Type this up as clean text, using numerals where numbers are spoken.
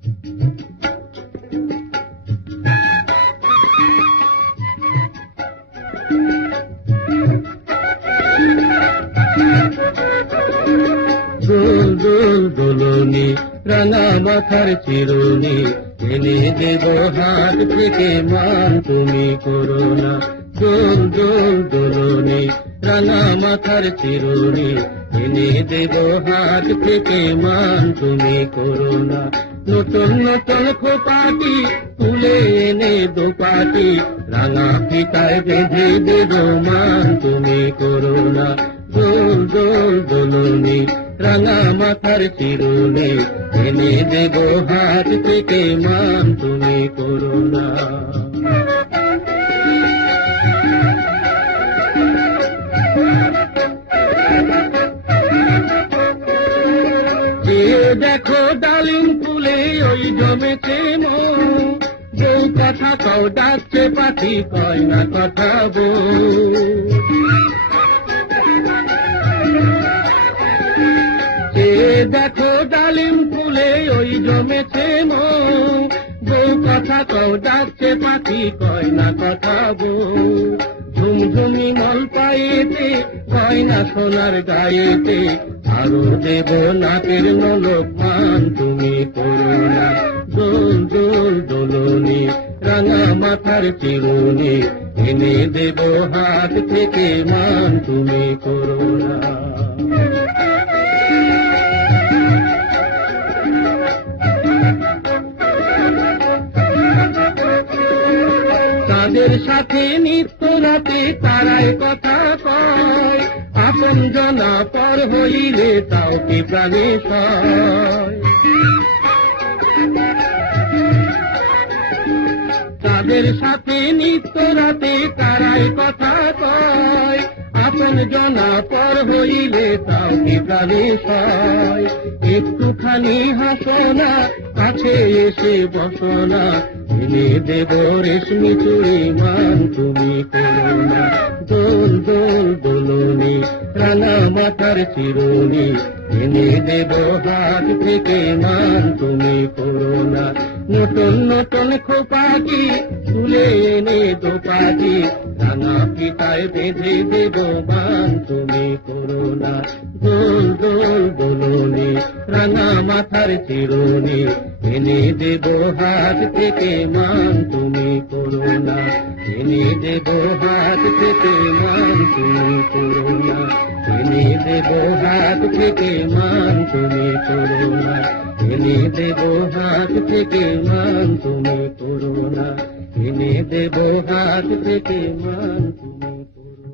দোল দোল দোলনি রাঙা মাথার চিরুনি এনে দেব হাত থেকে মান তুমি করো না। দোল দোল দোলনি রাঙা মাথার চিরুনি এনে দেব হাত থেকে মান তুমি করো না। নতুন নতুন খোপাটি তুলে এনে দোপাটি রাঙা ফিতায় বেঁধে দেব মান তুমি করো না। দোল দোল দোলনি রাঙা মাথার চিরুনি এনে দেব হাত থেকে মান তুমি করো না। যে দেখো ডালিম ফুলে ওই জমেছে মন, বউ কথা কও ডাকছে পাখি কয় না কথা বউ। যে দেখো ডালিম ফুলে ওই জমেছে মন, বউ কথা কও ডাকছে পাখি কয় না কথা বউ। ঝুমঝুমি মল পাইতে কয় না সোনার গায়েতে, আরো দেব নাকের নলক মান তুমি করো না। দোল দোল দোলনি রাঙা মাথার চিরুনি এনে দেব হাত থেকে মান তুমি করো না। তাদের সাথে নিত্য রাতে তারাই কথা কয়, আপন জনা পর হইলে তাও কি প্রাণে সয়। তাদের সাথে নিত্য রাতে তারাই কথা কয়, আপন জনা পর হইলে তাও কি প্রাণে সয়। একটুখানি হাসো না, কাছে এসে বসো না, এনে দেব রেশমি চুড়ি মান তুমি করো না। দোল দোল দোলনি রাঙা মাথার চিরুনি এনে দেব হাত থেকে মান তুমি করো না। নতুন নতুন খোপাটি তুলে এনে দোপাটি রাঙা ফিতায় বেঁধে দেব মান তুমি করো না। দোল দোল দোলনি রাঙা মাথার চিরুনি এনে দেব হাত থেকে মান তুমি করো না। এনে দেব হাত থেকে মান তুমি করো না। এনে দেব হাত থেকে মান তুমি করো না। এনে দেব হাত থেকে মান তুমি করো না। এনে দেব হাত থেকে মান তুমি করো না।